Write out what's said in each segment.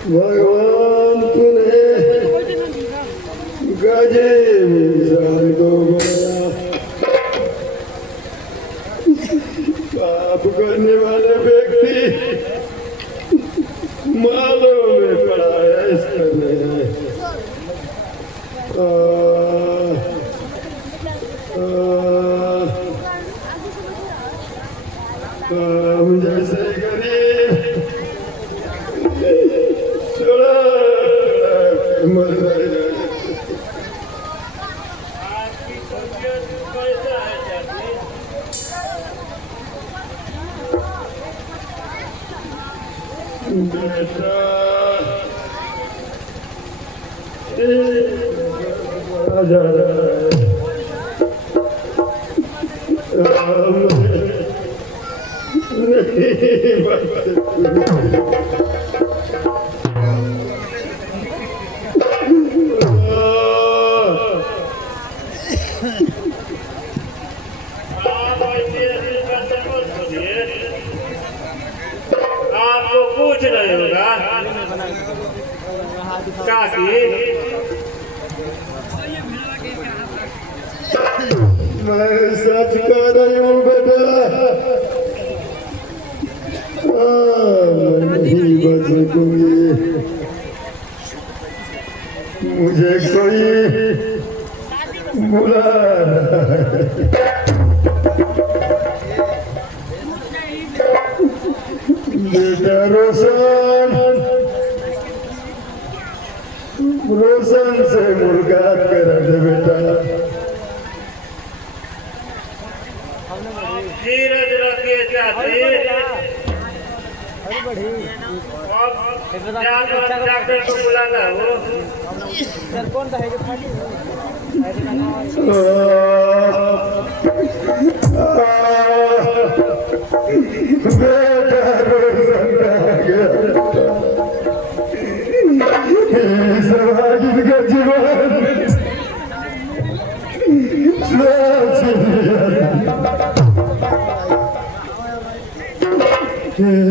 भगवान तूने गजब इंसान को बनाया। पाप करने वाले व्यक्ति मालों में पड़ा है इस समय। हम जैसे गरीब मर जाएगा। बेटा जा रहा है। आपको पूछ रहे होगा काकी मैं सच कह रही हूँ बेटा। मैं नहीं बच सकूंगी। मुझे कोई बुला रहा है। बेटा रोशन रोशन से मुलाकात करा दे बेटा। धीरज रखिए चाची। डॉक्टर को बुलाना हो। बेटा रोशन रह गया। समाज का जीवन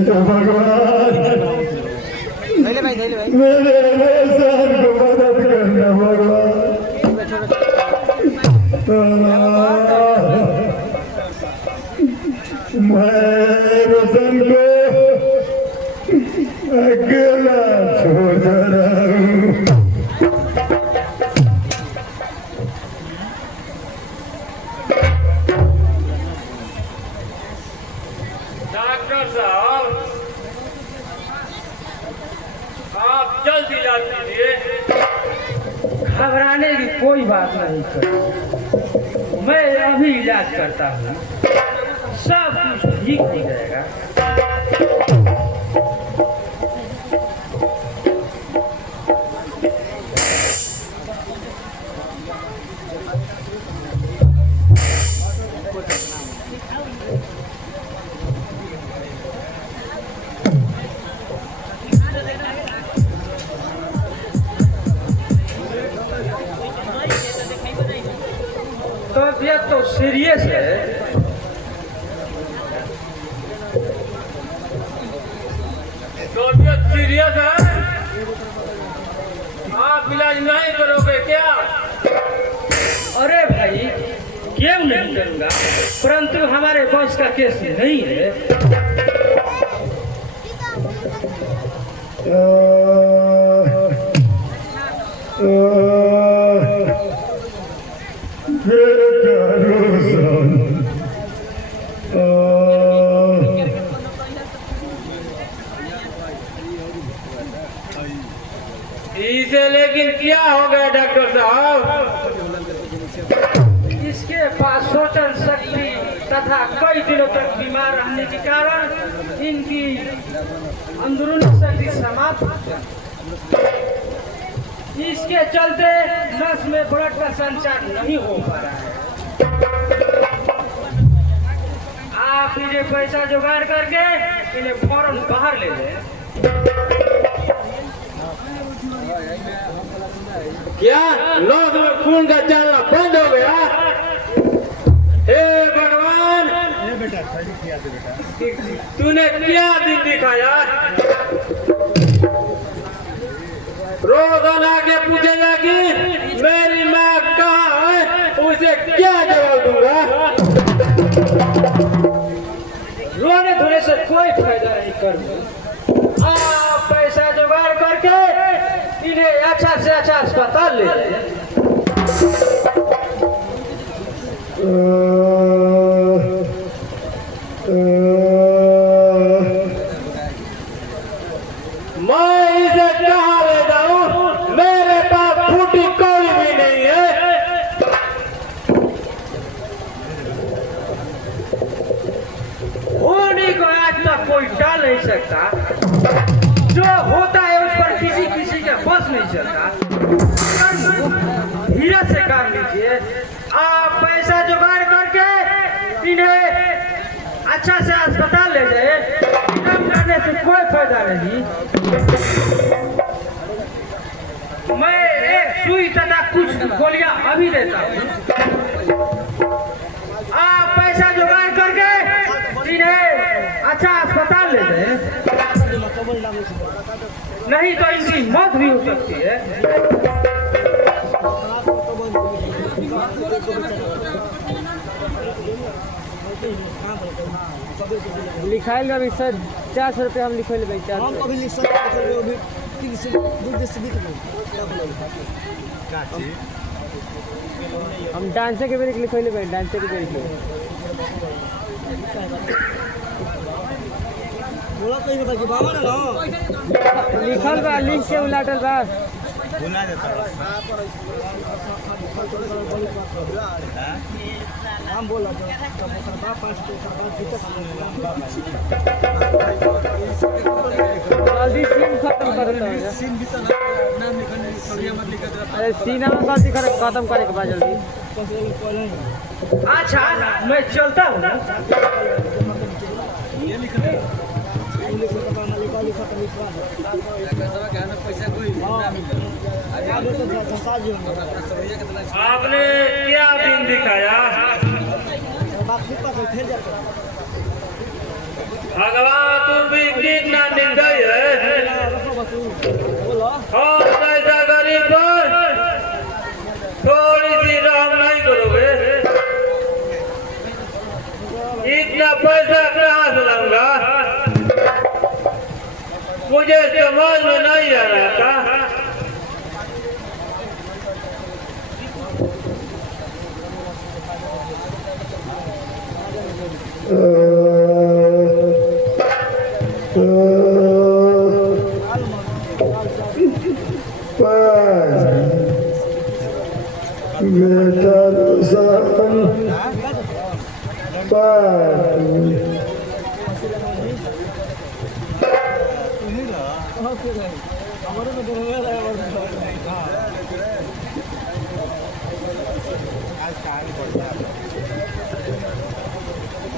भगवान मेरे रोशन को मदद करना भगवान। मैं रोशन को अकेला छोड़ रहा हूँ। डॉक्टर साहब आप जल्द इलाज कीजिए। घबराने की कोई बात नहीं सर, मैं अभी इलाज करता हूँ, सब कुछ ठीक हो जाएगा। तबीयत तो सीरियस है। तबीयत सीरियस है। आप इलाज नहीं करोगे क्या? अरे भाई क्यों नहीं करूँगा, परंतु हमारे बॉस का केस नहीं है। बेटा रोशन इसे लेकिन क्या हो गया डॉक्टर साहब? इसके पास सोचन शक्ति तथा कई दिनों तक बीमार रहने के कारण इनकी अंदरूनी शक्ति समाप्त हो गई। इसके चलते नस में ब्लड का संचार नहीं हो पा रहा है। आप इन्हें पैसा जुगाड़ करके इन्हें फौरन बाहर ले लें। क्या नस में खून का चलना बंद हो गया? हे भगवान, तूने क्या दिन दिखाया? रोजाना आके पूछेगा कि मेरी माँ कहाँ है, उसे क्या जवाब दूंगा? रोने धोने से कोई फायदा नहीं करूंगा। आप पैसा जुगाड़ करके इन्हें अच्छा से अच्छा अस्पताल ले जाइए। मैं इसे कहाँ ले जाऊँ? मेरे पास फूटी कौड़ी भी नहीं है। होने को आज तक कोई टाल नहीं सकता। जो होता है उस पर किसी किसी का बस नहीं चलता। धीरे से काम लीजिए। आप पैसा जुगाड़ करके इन्हें अच्छा से अस्पताल ले जाए। काम करने से कोई फायदा नहीं। मैं एक सुई तथा कुछ गोलियां अभी देता हूँ। आप पैसा जुगाड़ करके इन्हें अच्छा अस्पताल ले जाए, नहीं तो इनकी मौत भी हो सकती है। लिखाइल अभी सर 400 रुपये हम लिखल भाई 400 हम अभी लिख सकते हैं अभी 30 से 2 से दिख हम डांसे के बेर लिखल भाई डांसे के बेर बोला कोई बता कि बाबा ना लिखल बा लिख के उलाटल बा भुला देता हम बोला जल्दी सीन खत्म कर दो। अरे सीना में गलती करे खत्म करे के बाद जल्दी। अच्छा मैं चलता हूँ। आपने क्या दिन दिखाया? भगवान तुम भी कितना निर्दयी है। और ऐसा गरीब पर थोड़ी सी रहम नहीं करोगे? इतना पैसा कहाँ से लाऊंगा? मुझे समझ में नहीं आ रहा था।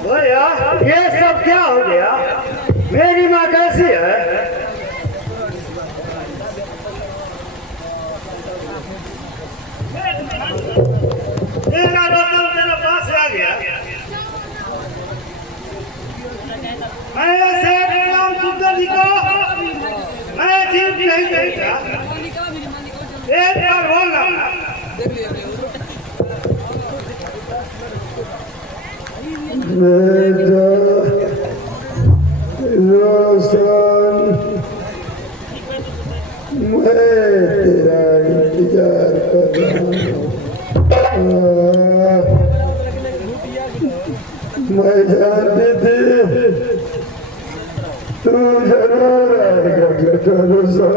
भैया ये सब क्या हो गया? मेरी माँ कैसी है? तेरा रतन तेरे पास आ गया। मैं ऐसे राम सुंदर को मैं ठीक नहीं देखा। एक बार बोलना बेटा रोशन, मैं तेरा इंतजार कर रहा हूँ। मैं जानती थी तू जरूर आएगा बेटा रोशन।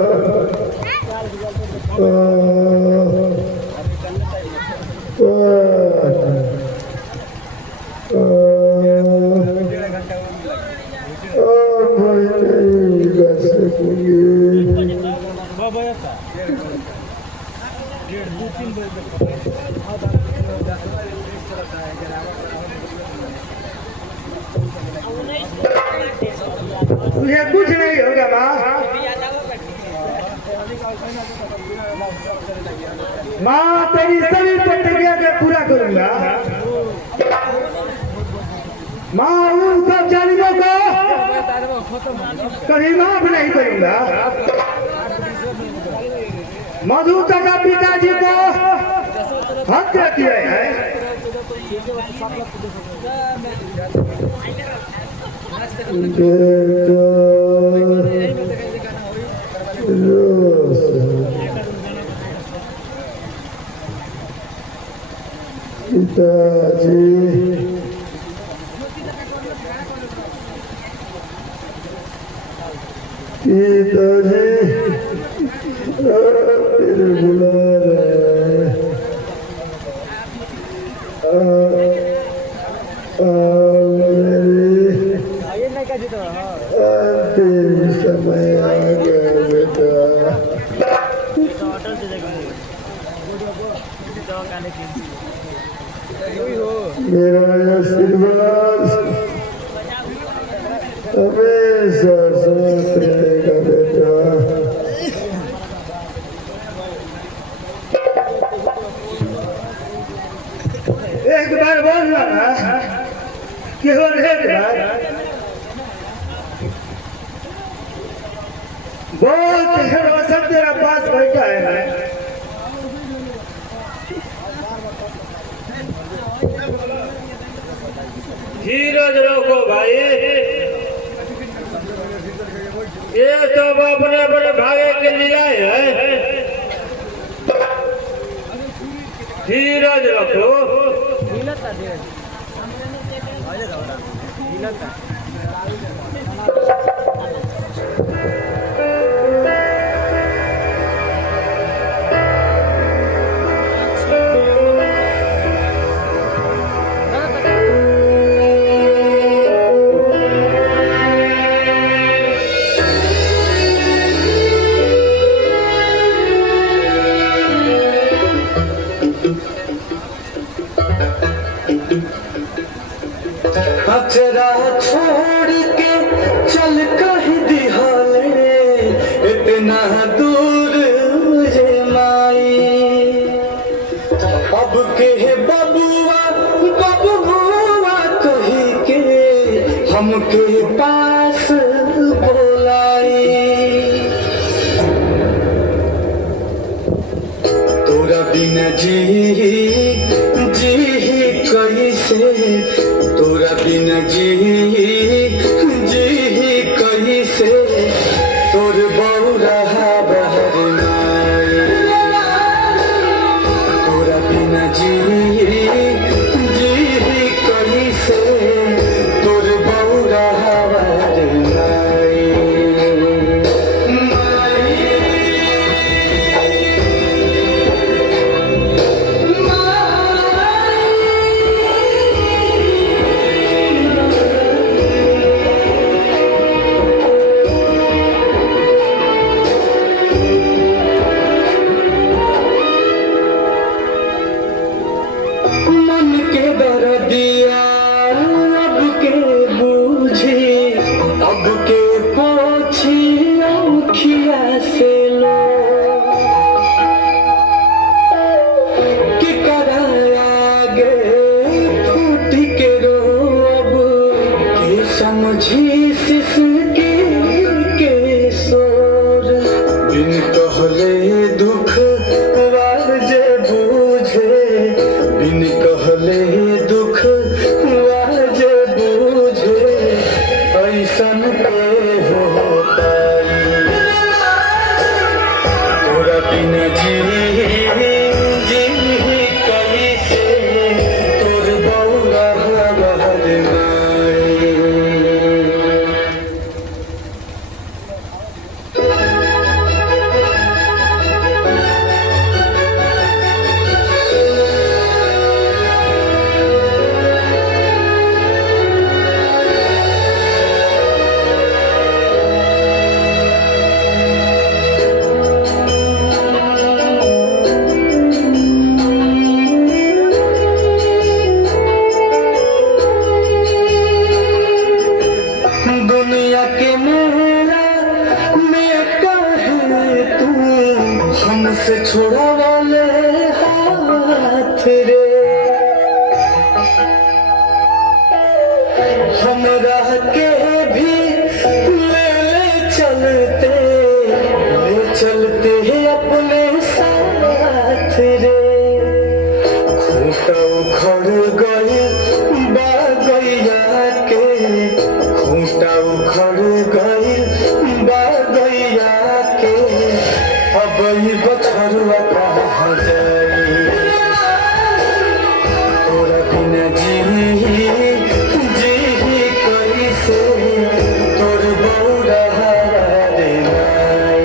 तुझे कुछ नहीं होगा माँ। माँ तेरी सभी प्रतिज्ञा के पूरा करूंगा। माँ उन सब जालिमों को कभी माफ नहीं करूंगा। मधु का पिताजी को हत्या किए हैं। अंतिम समय आ गया बेटा। मेरा आशीर्वाद हमेशा साथ रहेगा बेटा। एक बार बोलना ना, केवल एक बार बोल। रोशन तेरा पास बैठा है ना। धीरज रखो भाई, ये सब अपने अपने भागे के लिए है। धीरज रखो। अचरा छोड़ के चल कहीं दिहाले, इतना दूर मुझे माई। अब के बबुआ बबुआ कही के हमके पास बोलाई। तोरा बिना जी कैसे, तोरा बिना जी कैसे, तोर बौरा बहर माई। तोरा बिना जी कैसे, तोर बौरा बहर माई। मन के दर्दिया अब के बूझी, अब के पोछी औखिया से लो। कि करागे फूट के रोब, के समझी सिसकी के सोर। बिन कहले दुख वाजे बूझे, बिन कहले दुख वाजे बूझे, ऐसन पे होता। तोरा बिना जी कैसे, तोर बौरा बहर माई। दुनिया के मेला में काहे तू हमसे छोड़ा वाले हाथ रे। हमरा के भी ले चलते, ले चलते हैं अपने साथ रे खूंटा उखड़ गई बागैया के खूंटा उखड़ गई बागैया के अब ई बछरुआ कहाँ जाई तोरा बिना जी कैसे तोर बौरा रे माई।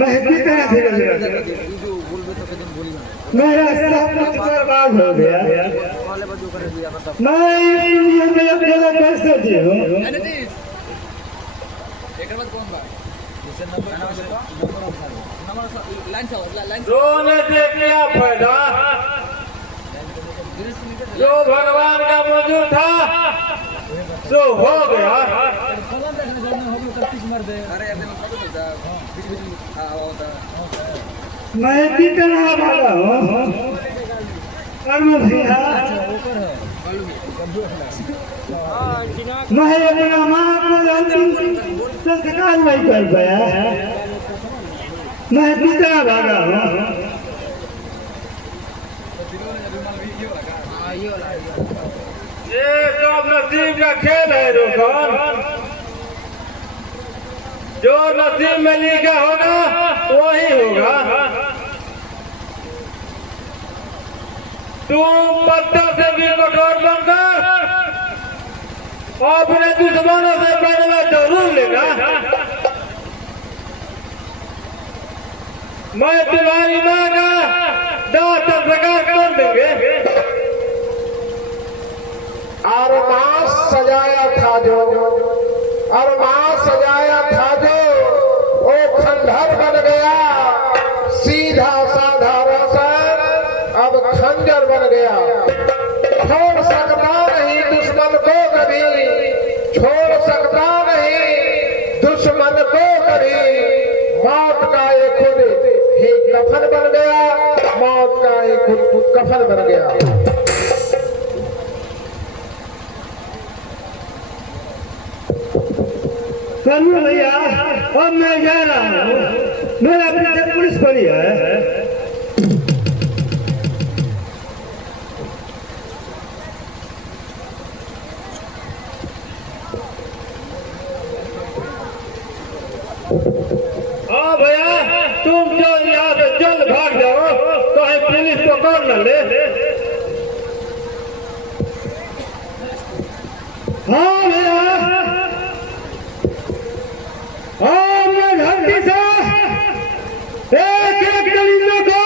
मैं कितना मेरा सब कुछ बर्बाद हो गया। मैं अकेला कैसे जीऊं? रोने से क्या फायदा? जो भगवान का मंजूर था सो हो गया। मैं कितना वाला हूँ मैं अपना माँ को अंतिम संस्कार नहीं कर पाया। मैं कितना भागा हूँ। ये सब नसीब का खेल है रोशन। जो नसीब में लिखा होगा वही होगा। तुम पत्थर से भी कठोर बनकर अपने दुश्मनों से बदला जरूर लेना। मैं तुम्हारी माँ का दाह संस्कार कर देंगे। अरमान सजाया था जो अरमान सजाया था जो वो खंडहर बन गया। सीधा साधा रोशन अब खंजर बन गया। छोड़ सकता नहीं दुश्मन को कभी, छोड़ सकता नहीं दुश्मन को कभी। मौत का ये खुद ही कफन बन गया, मौत का ये खुद कफन बन गया। चलो भैया अब मैं जा रहा हूँ। मेरा पीछे पुलिस खड़ी है। हाँ भैया तुम जो यहाँ से जल्द भाग जाओ तो ही पुलिस पकड़ न ले। हाँ भैया मैं धरती से एक एक दलितों को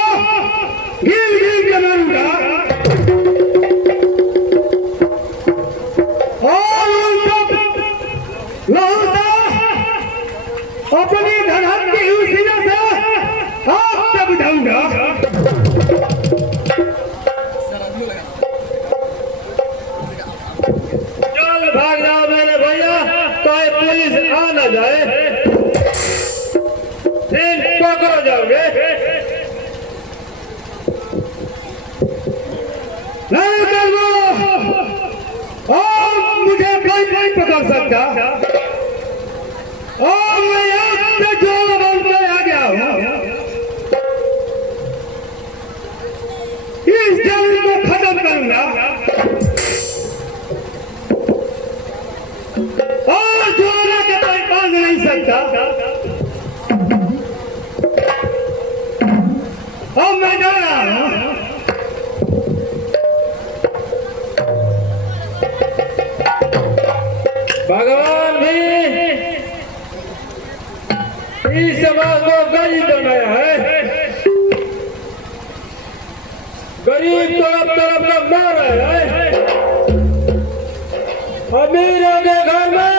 गिर गिर के मारूंगा और उनको लहू से अपनी धरती उसीने से आग से बुझाऊंगा। जल्द भाग जाओ मेरे भैया तो ही पुलिस आ न जाए। फिर पकड़ जाओगे। नहीं करो और मुझे कोई नहीं पकड़ सकता। और मैं आपसे जोर बोलते आ गया हूँ। इस जंग को खत्म करूंगा और जोर के कोई बांध नहीं सकता। अब मैं जा रहा हूँ। भगवान भी इस समाज को गरीब बनाया है। गरीब तरफ तरफ का मार रहा है। अमीरों के घर में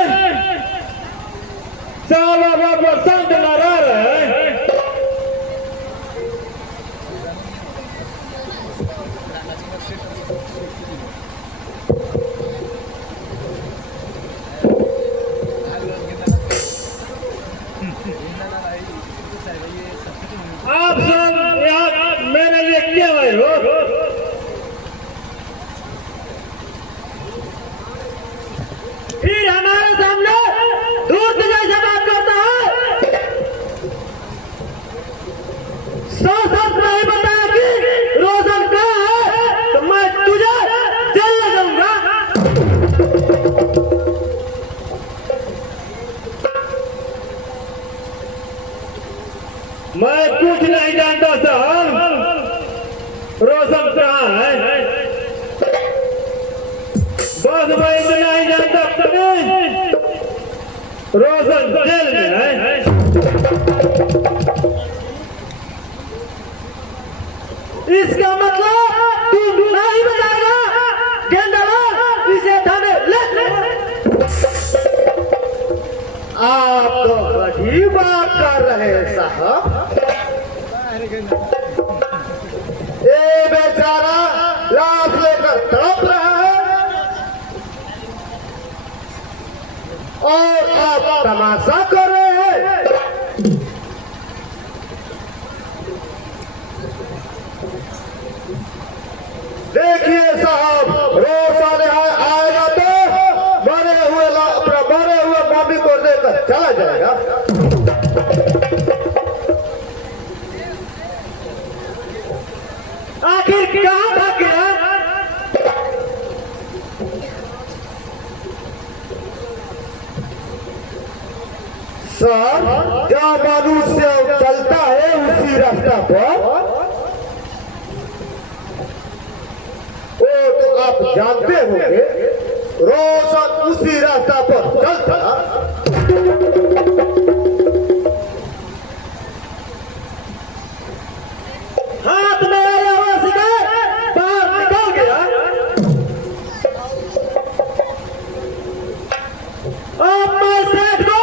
साला बाबा संत लड़ा रहे हैं। आप सब यहाँ मेरे लिए क्या आए हो? फिर हमारे सामने दूर से जैसे बात करता है। सच नहीं बताया कि रोशन कहाँ है तो मैं तुझे जेल लगाऊंगा। मैं कुछ नहीं जानता साहब, रोशन कहाँ है? बस मैं इतना ही जानता रोशन जेल में है। इसका मतलब तू नहीं बताएगा? गेंदालाल इसे थाने ले। आप तो बड़ी बात कर रहे हैं साहब। ये बेचारा लाश लेकर तड़प रहा है और आप तमाशा कर रहे हैं। देखिए साहब, रोशन आएगा तो मरे हुए मम्मी को लेकर चला जाएगा। आखिर कहाँ भाग गया? सर, जहाँ मनुष्य चलता है उसी रास्ता पर वो तो आप जानते होंगे, रोशन उसी रास्ता पर चलता। हाथ में आया हुआ शिकार बाहर निकल गया। अब मैं सेठ को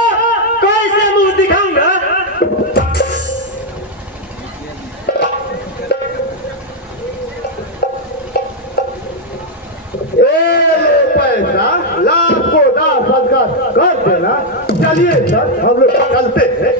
कैसे मुंह दिखाऊंगा? पैसा लाख को दास कर देना। चलिए सर, हम लोग चलते हैं।